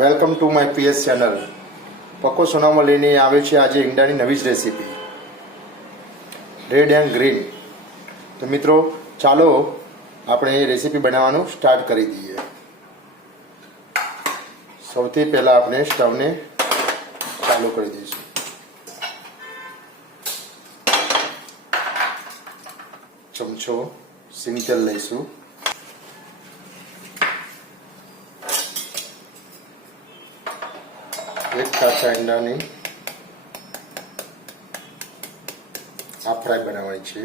Welcome to my PS channel. પકો સોનામાં લઈને આવે છે આજે ઈંડાની નવી જ રેસીપી, રેડ એન્ડ ગ્રીન. તો મિત્રો ચાલો આપણે એ રેસીપી બનાવવાનું સ્ટાર્ટ કરી દઈએ. સૌથી પહેલાં આપણે સ્ટવને ચાલુ કરી દઈશું. ચમચો સિંગ તેલ લઈશું. એક કાચા ઈંડાની આ ફ્રાય બનાવવાની છે.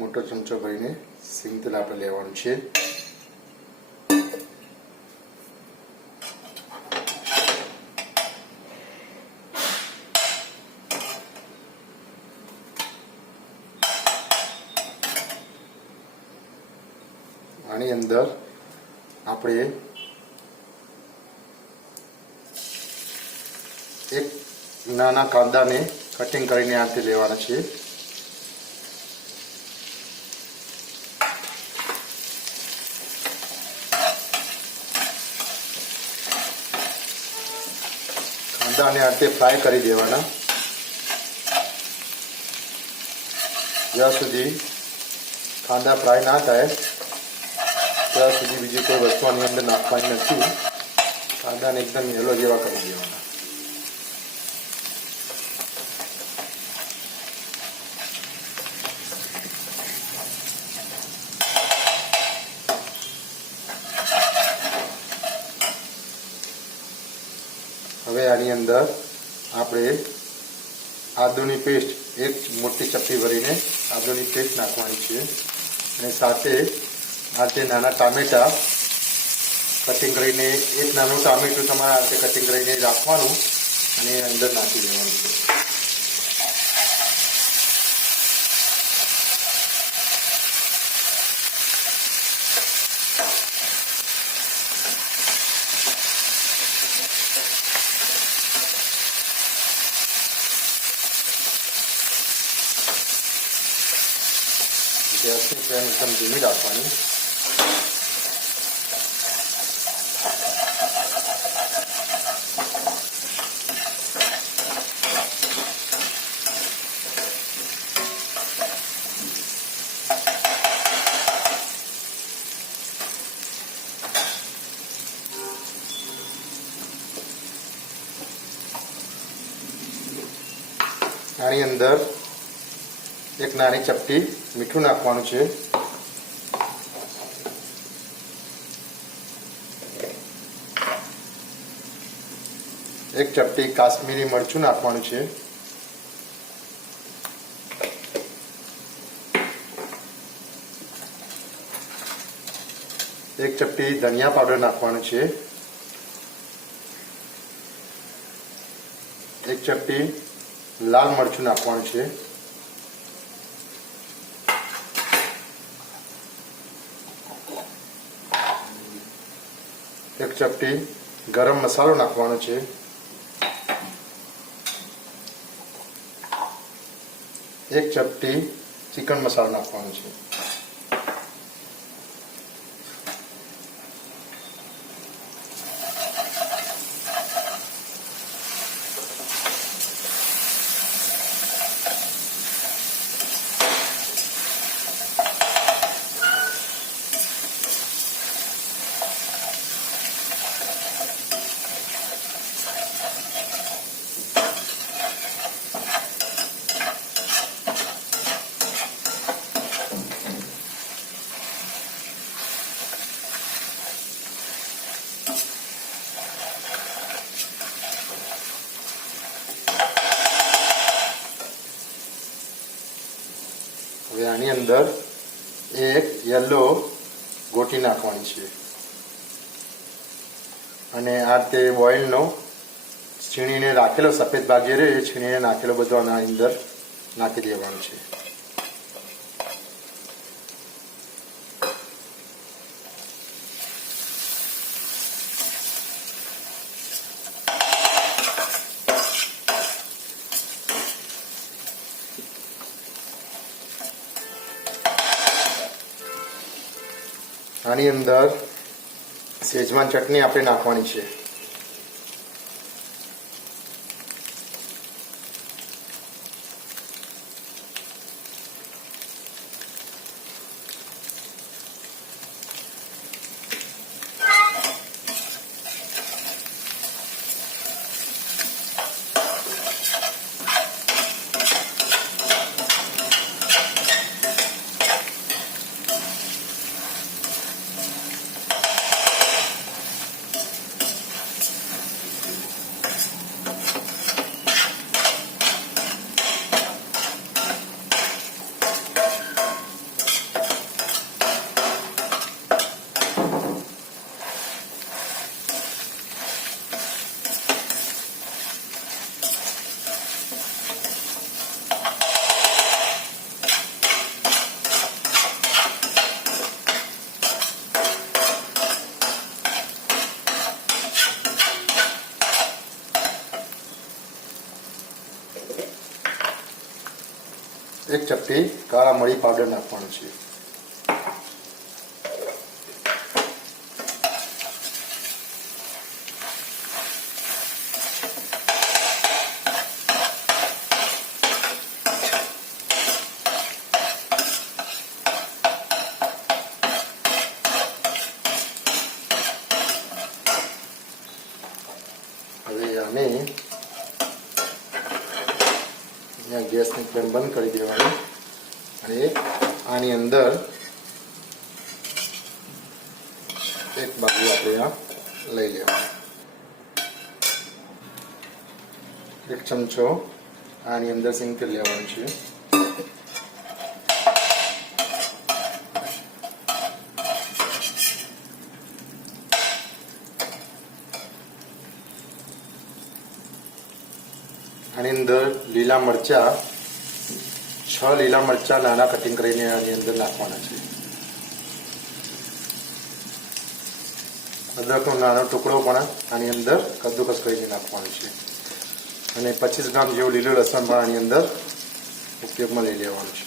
મોટો ચમચો ભરીને સિંગ તેલ આપણે લેવાનું છે. આની અંદર આપણે એક નાના કાંદાને કટિંગ કરીને આથી લેવાના છે. કાંદાને આતે ફ્રાય કરી દેવાના જ્યાં સુધી કાંદા ફ્રાય ના થાય ત્યાં સુધી બીજી કોઈ વસ્તુ આની અંદર નાખવાની નથી. કાંદાને એકદમ યલો જેવા કરી દેવાના. હવે આની અંદર આપણે આદુની પેસ્ટ એક મોટી ચપટી ભરીને આદુની પેસ્ટ નાખવાની છે અને સાથે આ જે નાના ટામેટા કટિંગ કરીને એક નાનું ટામેટું તમારે આ રીતે કટિંગ કરીને રાખવાનું અને અંદર નાખી દેવાનું છે. ગેસની ફ્લેમ એકદમ ધીમી રાખવાની. આની અંદર એક નાની ચપટી મીઠું નાખવાનું છે. એક ચપટી કાશ્મીરી મરચું નાખવાનું છે. એક ચપટી ધનિયા પાવડર નાખવાનું છે. એક ચપટી લાલ મરચું નાખવાનું છે. એક ચપટી ગરમ મસાલો નાખવાનો છે. એક ચપટી ચિકન મસાલો નાખવાનો છે. આની અંદર એક યલો ગોટી નાખવાની છે અને આ તે બોઇલનો છીણીને રાખેલો સફેદ ભાગ જે રહ્યો એ છીણીને નાખેલો બધો આના અંદર નાખી દેવાનું છે. આની અંદર સેજવાન ચટણી આપણે નાખવાની છે. એક ચપટી કાળા મરી પાવડર નાખવાનું છે. હવે આને ગેસની ફ્લેમ બંધ કરી દેવાની અને આની અંદર એક બાજુ આપણે આ લઈ લેવાનું. એક ચમચો આની અંદર સિંગ તેલ લેવાનું છે. આની અંદર લીલા મરચા 6 લીલા મરચા નાના કટિંગ કરીને આની અંદર નાખવાના છે. અદરકનો નાનો ટુકડો પણ આની અંદર કદ્દુકસ કરીને નાખવાનો છે અને 25 ગ્રામ જેવું લીલું લસણ પણ આની અંદર ઉપયોગમાં લઈ લેવાનું છે.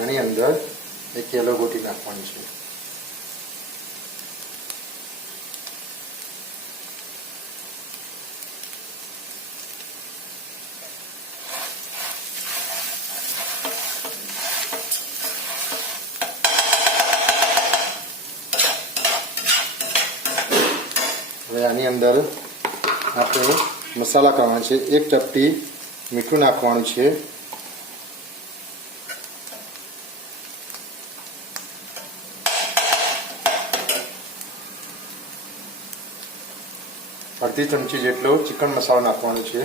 આની અંદર એક યલો ગોટી નાખવાની છે. હવે આની અંદર આપણે મસાલા કરવાના છે. એક ચપટી મીઠું નાખવાનું છે. અડધી ચમચી જેટલો ચિકન મસાલો નાખવાનો છે.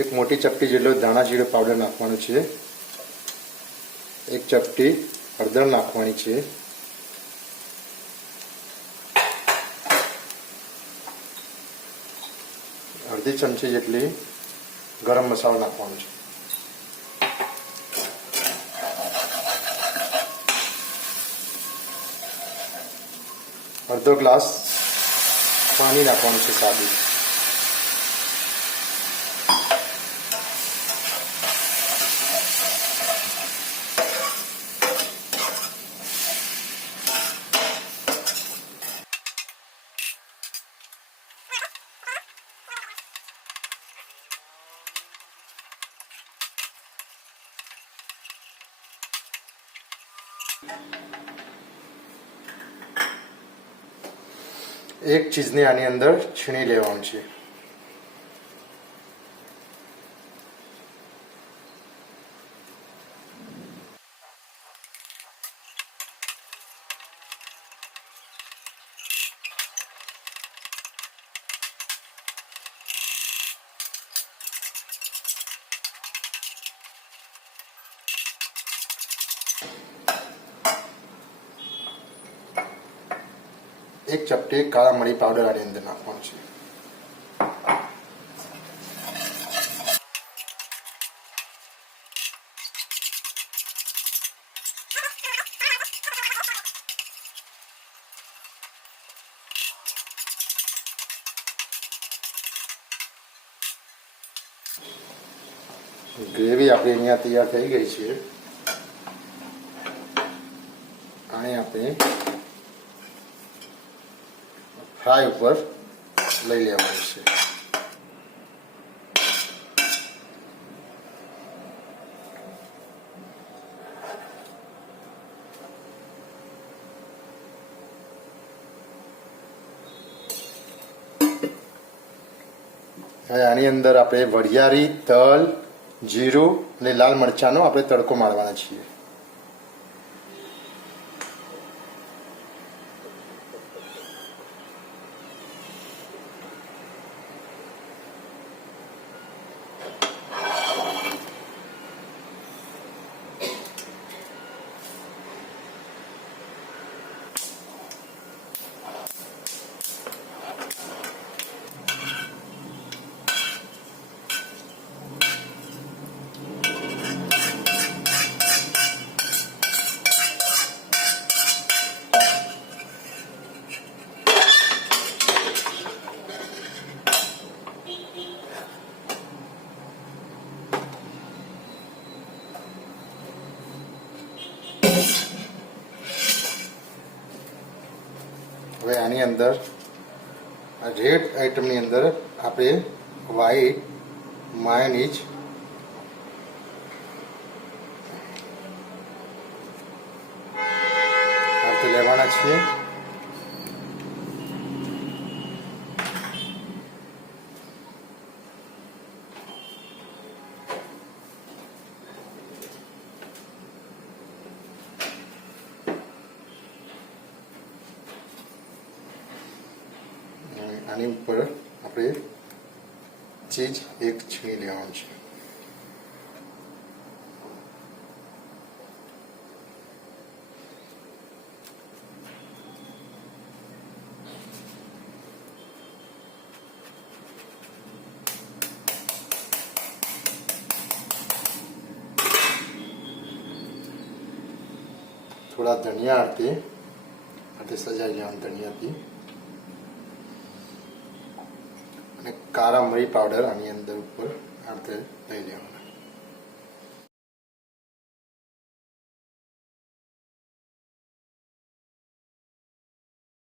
એક મોટી ચપટી જેટલો ધાણા જીરું પાવડર નાખવાનો છે. એક ચપટી હળદર નાખવાની છે. અડધી ચમચી જેટલી ગરમ મસાલો નાખવાનો છે. અડધો ગ્લાસ પાણી નાખવાનું છે સાદું. એક ચીઝને આની અંદર છીણી લેવાનું છે. એક ચપટી કાળા મરી પાવડર આની અંદર નાખવાનું છે. ગ્રેવી આપણી અહીંયા તૈયાર થઈ ગઈ છે. આને આપણે ફ્રાય ઉપર લઈ લેવાનું છે. હવે આની અંદર આપણે વરિયાળી, તલ, જીરું અને લાલ મરચાંનો આપણે તડકો મારવાના છીએ. હવે આની અંદર આ રેડ આઈટમની અંદર આપણે વ્હાઈટ માયોનીઝ આપણે લેવાના છીએ. આની ઉપર આપણે ચીઝ એક છીણી લેવાનું છે. થોડા ધનિયા આપણે સજાઈ લેવાનું ધનિયાથી. અને કાળા મરી પાવડર આની અંદર ઉપર આપણે લઈ લેવાના.